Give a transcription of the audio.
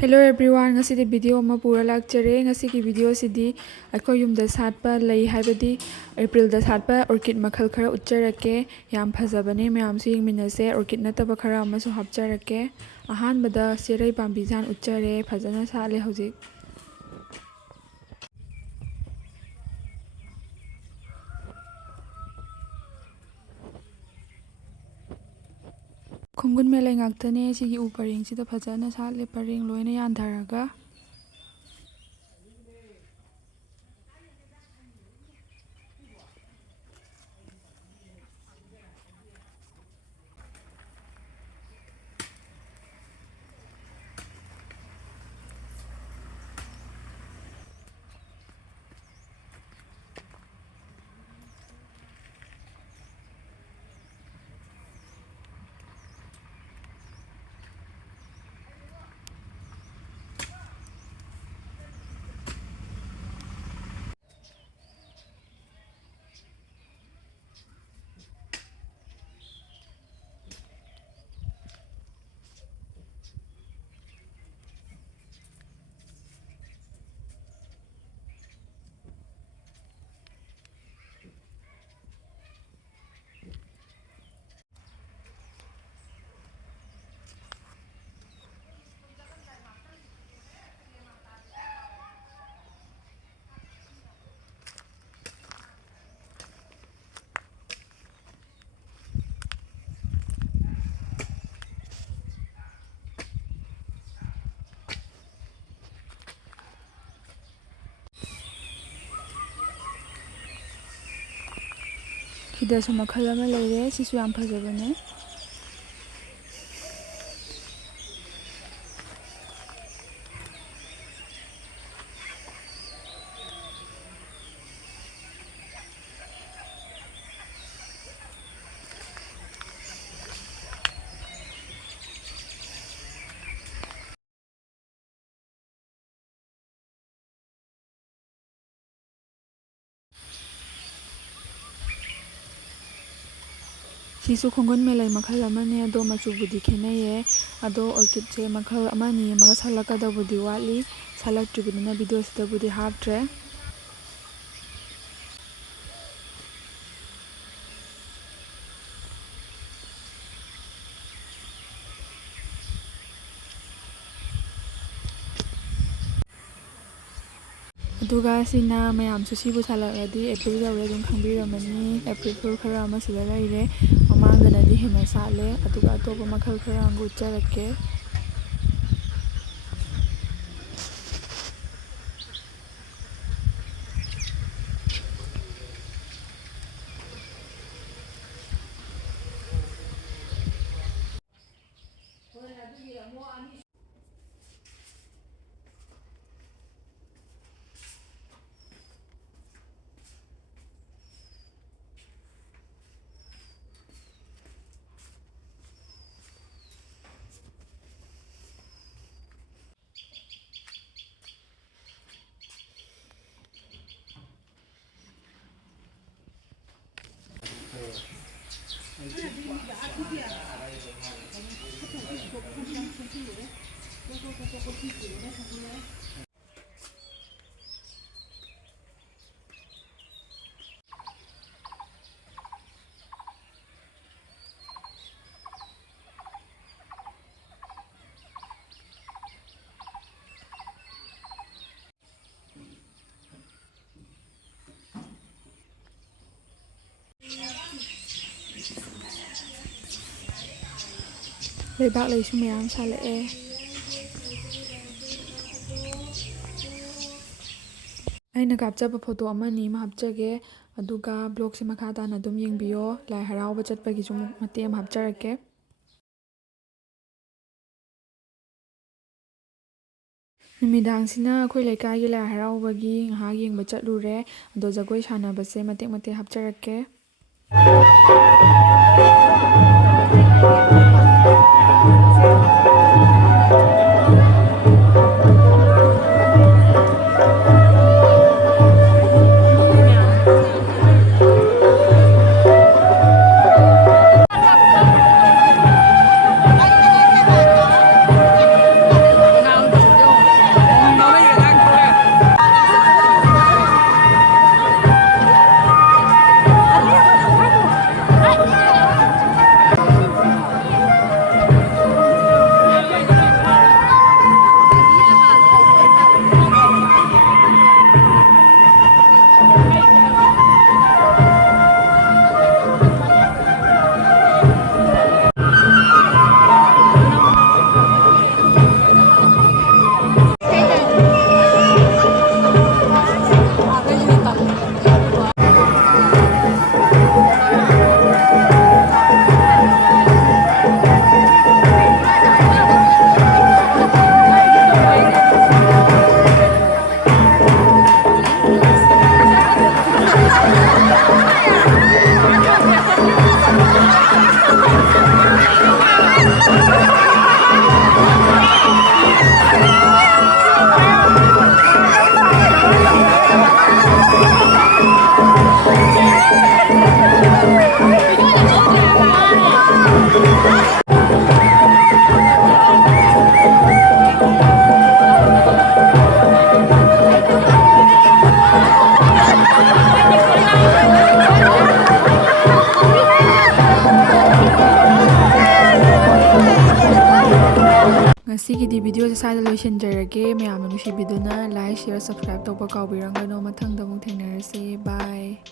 Hello everyone, ngasi video ama pura lakchere ngasi ki video sidi aiko yumda satpa lei haibadi April da satpa orchid makhal khara utcharake yam phajabane mayam su yengminase orchid nataba khara amasu hapcharake ahanbada serai pambi jan utchare phajana sale hojik khumgun melai ngaktane sigi u pareng sida phajana sale pareng loina yandharaga Hidasu makhal ama leire sisu yam phajabane sisu khongon melai makhal amane ado machu budi khenaye ado orchid se makhal amani maga salakada budi wali salak tribuna video sida budi haptre aduga sina mayam su sibu salakadi April yaure dum khangbiramani April fool khara ama sida laire mamangana di hena sale aduga atoba makhal khara angu utcharake leibak leisu mayam salake aina kapchaba photo amani ma hapchage aduga blog se makha tana dum yengbiyo lai haraoba chatpagi sum mate am hapcharake numidang-sina akhoi leikaigi lai haraobagi ngahak yengba chatlure ado jagoi sanabase matek matek hapcharake ꯉꯁꯤꯒꯤꯗꯤ ꯚꯤꯗꯤꯑꯣꯁꯦ ꯁ꯭ꯋꯥꯏꯗ ꯂꯣꯏꯁꯤꯟꯖꯔꯒꯦ. ꯃꯌꯥꯝꯅ ꯅꯨꯡꯁꯤꯕꯤꯗꯨꯅ like, ꯁꯤꯌꯔ, subscribe ꯇꯧꯕ ꯀꯥꯎꯕꯤꯔꯝꯒꯅꯣ. ꯃꯊꯪꯗ ꯑꯃꯨꯛ ꯊꯦꯡꯅꯔꯁꯤ. ꯕꯥꯏ.